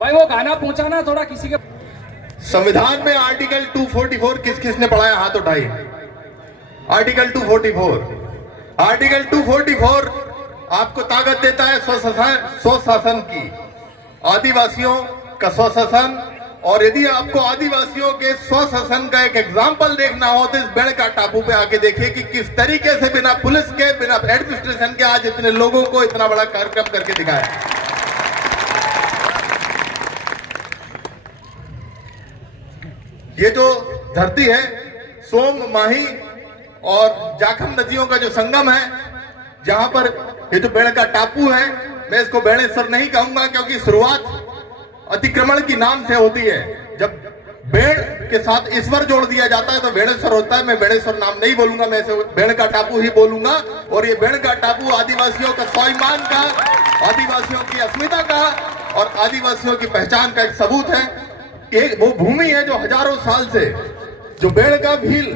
भाई वो गाना पहुंचाना थोड़ा किसी के। संविधान में आर्टिकल 244 किस किसने पढ़ाया? हाथ उठाइए। आर्टिकल 244 आपको ताकत देता है स्वशासन की, आदिवासियों का स्वशासन। और यदि आपको आदिवासियों के स्वशासन का एक एग्जाम्पल देखना हो तो इस बेड़का टापू पे आके देखिए कि किस तरीके से बिना पुलिस के, बिना एडमिनिस्ट्रेशन के आज इतने लोगों को इतना बड़ा कार्यक्रम करके दिखाया। ये जो धरती है, सोम, माही और जाखम नदियों का जो संगम है, जहां पर ये जो बेड़का टापू है, मैं इसको बेड़ेश्वर नहीं कहूंगा क्योंकि शुरुआत अतिक्रमण की नाम से होती है। जब बेड़ के साथ ईश्वर जोड़ दिया जाता है तो बेड़ेश्वर होता है। मैं बेड़ेश्वर नाम नहीं बोलूंगा, मैं इसे बेड़का टापू ही बोलूंगा। और ये बेड़का टापू आदिवासियों का स्वाभिमान का, आदिवासियों की अस्मिता का और आदिवासियों की पहचान का एक सबूत है। एक वो भूमि है जो हजारों साल से, जो बेड़का भील,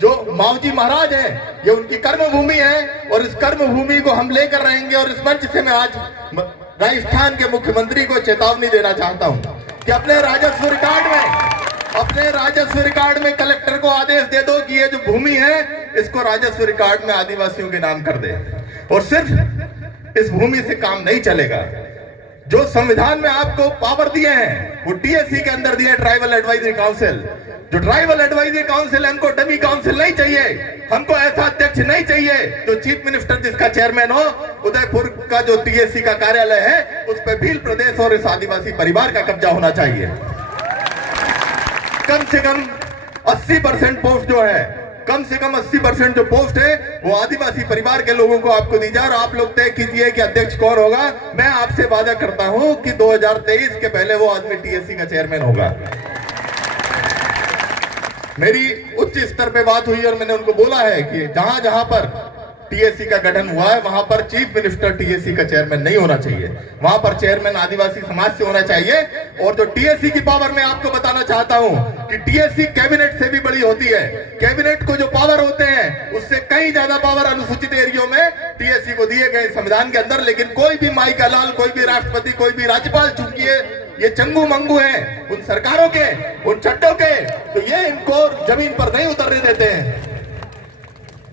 जो मावजी महाराज है, ये उनकी कर्म भूमि है। और इस कर्म भूमि को हम लेकर रहेंगे। और इस मंच से मैं आज राजस्थान के मुख्यमंत्री को चेतावनी देना चाहता हूं कि अपने राजस्व रिकॉर्ड में कलेक्टर को आदेश दे दो कि ये जो भूमि है इसको राजस्व रिकॉर्ड में आदिवासियों के नाम कर दे। और सिर्फ इस भूमि से काम नहीं चलेगा। जो संविधान में आपको पावर दिए हैं वो टीएससी के अंदर दिए, ट्राइबल एडवाइजरी काउंसिल। जो ट्राइबल एडवाइजरी काउंसिल है, हमको डमी काउंसिल नहीं चाहिए। हमको ऐसा अध्यक्ष नहीं चाहिए जो चीफ मिनिस्टर जिसका चेयरमैन हो। उदयपुर का जो टीएससी का कार्यालय है उस पर भील प्रदेश और इस आदिवासी परिवार का कब्जा होना चाहिए। कम से कम 80% पोस्ट जो है, कम से कम 80% जो पोस्ट है वो आदिवासी परिवार के लोगों को आपको दी जाए। और आप लोग तय कीजिए कि अध्यक्ष कौन होगा। मैं आपसे वादा करता हूं कि 2023 के पहले वो आदमी टीएससी का चेयरमैन होगा। मेरी उच्च स्तर पे बात हुई और मैंने उनको बोला है कि जहां जहां पर टीएससी का गठन हुआ है वहां पर चीफ मिनिस्टर टीएससी का चेयरमैन नहीं होना चाहिए, वहां पर चेयरमैन आदिवासी समाज से होना चाहिए। और जो टीएससी की पावर मैं आपको बताना चाहता हूं कि टीएससी कैबिनेट से भी बड़ी होती है। कैबिनेट को जो पावर होते हैं उससे कहीं ज्यादा पावर अनुसूचित एरियो में टीएससी को दिए गए संविधान के अंदर। लेकिन कोई भी माई का लाल, कोई भी राष्ट्रपति, कोई भी राज्यपाल, चूंकि ये चंगू मंगू हैं उन सरकारों के, उन चट्टों के, तो ये इनको जमीन पर नहीं उतरने देते हैं।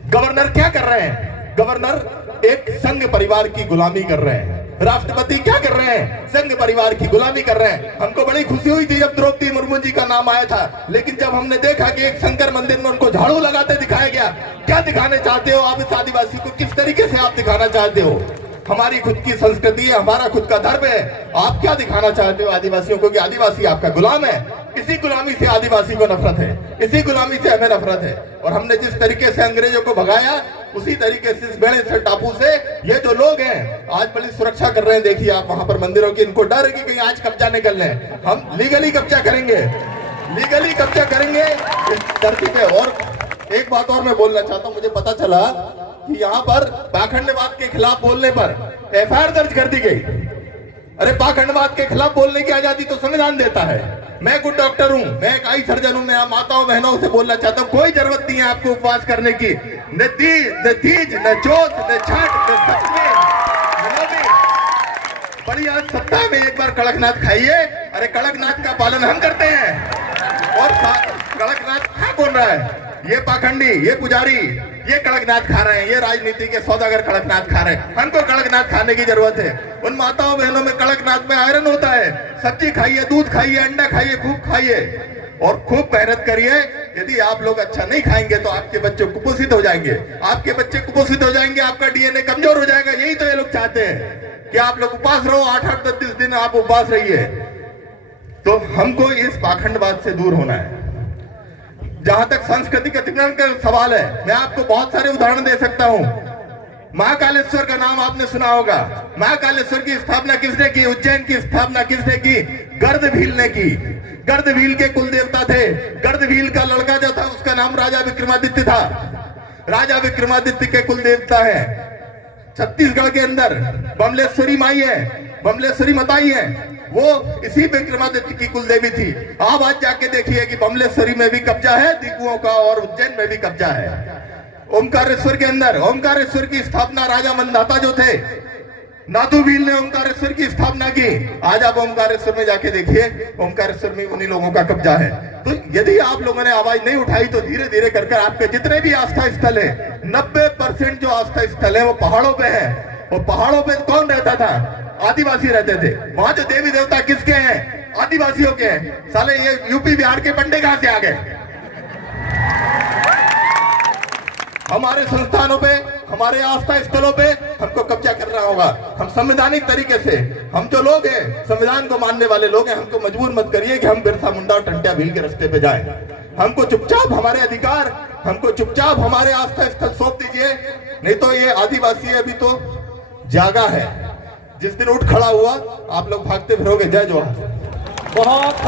गवर्नर क्या कर रहे हैं? गवर्नर एक संघ परिवार की गुलामी कर रहे हैं। राष्ट्रपति क्या कर रहे हैं? संघ परिवार की गुलामी कर रहे हैं। हमको बड़ी खुशी हुई थी जब द्रौपदी मुर्मू जी का नाम आया था, लेकिन जब हमने देखा कि एक शंकर मंदिर में उनको झाड़ू लगाते दिखाया गया, क्या दिखाने चाहते हो आप इस आदिवासी को? किस तरीके से आप दिखाना चाहते हो? हमारी खुद की संस्कृति है, हमारा खुद का धर्म है। आप क्या दिखाना चाहते हो आदिवासियों को कि आदिवासी आपका गुलाम है? इसी गुलामी से आदिवासी को नफरत है, इसी गुलामी से हमें नफरत है। और हमने जिस तरीके से अंग्रेजों को भगाया उसी तरीके से इस बेड़ेश्वर टापू से ये जो लोग हैं आज बड़ी सुरक्षा कर रहे हैं। देखिए आप वहां पर मंदिरों की, इनको डर है कि कहीं आज कब्जा न कर लें। हम लीगली कब्जा करेंगे, लीगली कब्जा करेंगे इस धरती पे। और एक बात और मैं बोलना चाहता हूं, मुझे पता चला कि यहाँ पर पाखंडवाद के खिलाफ बोलने पर एफआईआर दर्ज कर दी गई। अरे पाखंडवाद के खिलाफ बोलने की आजादी तो संविधान देता है। मैं गुड डॉक्टर हूं, मैं एक आई सर्जन हूं। मैं माताओं बहनों से बोलना चाहता हूं, कोई जरूरत नहीं है आपको उपवास करने की। न तीज, न चौथ, न छठ, न सप्तमी, बड़ी आज सप्ताह में एक बार कड़कनाथ खाइए। अरे कड़कनाथ का पालन हम करते हैं और कड़कनाथ खा कौन रहा है? ये पाखंडी, ये पुजारी, ये कड़कनाथ खा रहे हैं। ये राजनीति के सौदागर कड़कनाथ खा रहे हैं। हमको कड़कनाथ खाने की जरूरत है। उन माताओं बहनों में कड़कनाथ में आयरन होता है। सब्जी खाइए, दूध खाइए, अंडा खाइए, खूब खाइए और खूब मेहनत करिए। यदि आप लोग अच्छा नहीं खाएंगे तो आपके बच्चे कुपोषित हो जाएंगे। आपके बच्चे कुपोषित हो जाएंगे, आपका डीएनए कमजोर हो जाएगा। यही तो ये लोग चाहते हैं कि आप लोग उपवास रहो, 8-8, 10 दिन आप उपवास रहिए। तो हमको इस पाखंडवाद से दूर होना है। जहां तक संस्कृति के अतिक्रमण का सवाल है, मैं आपको बहुत सारे उदाहरण दे सकता हूं। महाकालेश्वर का नाम आपने सुना होगा। महाकालेश्वर की स्थापना किसने की? उज्जैन की स्थापना किसने की? गर्दभील ने की। गर्दभील के कुल देवता थे। गर्दभील का लड़का जो था उसका नाम राजा विक्रमादित्य था। राजा विक्रमादित्य के कुल देवता है। छत्तीसगढ़ के अंदर बमलेश्वरी माई है, बमलेश्वरी मताई है, वो इसी विक्रमादित्य की कुल देवी थी। आप आज जाके देखिए कि बमलेश्वरी में भी कब्जा है दिगुओं का और उज्जैन में भी कब्जा है। ओमकारेश्वर के अंदर, ओमकारेश्वर की स्थापना राजा मंदाता जो थे नाथू भील ने ओमकारेश्वर की स्थापना की। आज आप ओमकारेश्वर में जाके देखिए, ओमकारेश्वर में उन्हीं लोगों का कब्जा है। तो यदि आप लोगों ने आवाज नहीं उठाई तो धीरे धीरे कर आपके जितने भी आस्था स्थल है, 90% जो आस्था स्थल है वो पहाड़ों पे है। और पहाड़ों पे कौन रहता था? आदिवासी रहते थे। वहां जो देवी देवता किसके हैं? आदिवासियों के हैं। साले ये यूपी बिहार के पंडे कहां से आ गए? हमारे संस्थानों पे, हमारे आस्था स्थलों पे हमको कब्जा करना होगा। हम संवैधानिक तरीके से, हम जो लोग हैं संविधान को मानने वाले लोग हैं, हमको मजबूर मत करिए कि हम बिरसा मुंडा और टंट्या भील के रास्ते पे जाएं। हमको चुपचाप हमारे अधिकार, हमको चुपचाप हमारे आस्था स्थल सौंप दीजिए। नहीं तो ये आदिवासी अभी तो जागा है, जिस दिन उठ खड़ा हुआ आप लोग भागते फिरोगे। जय जोहार। बहुत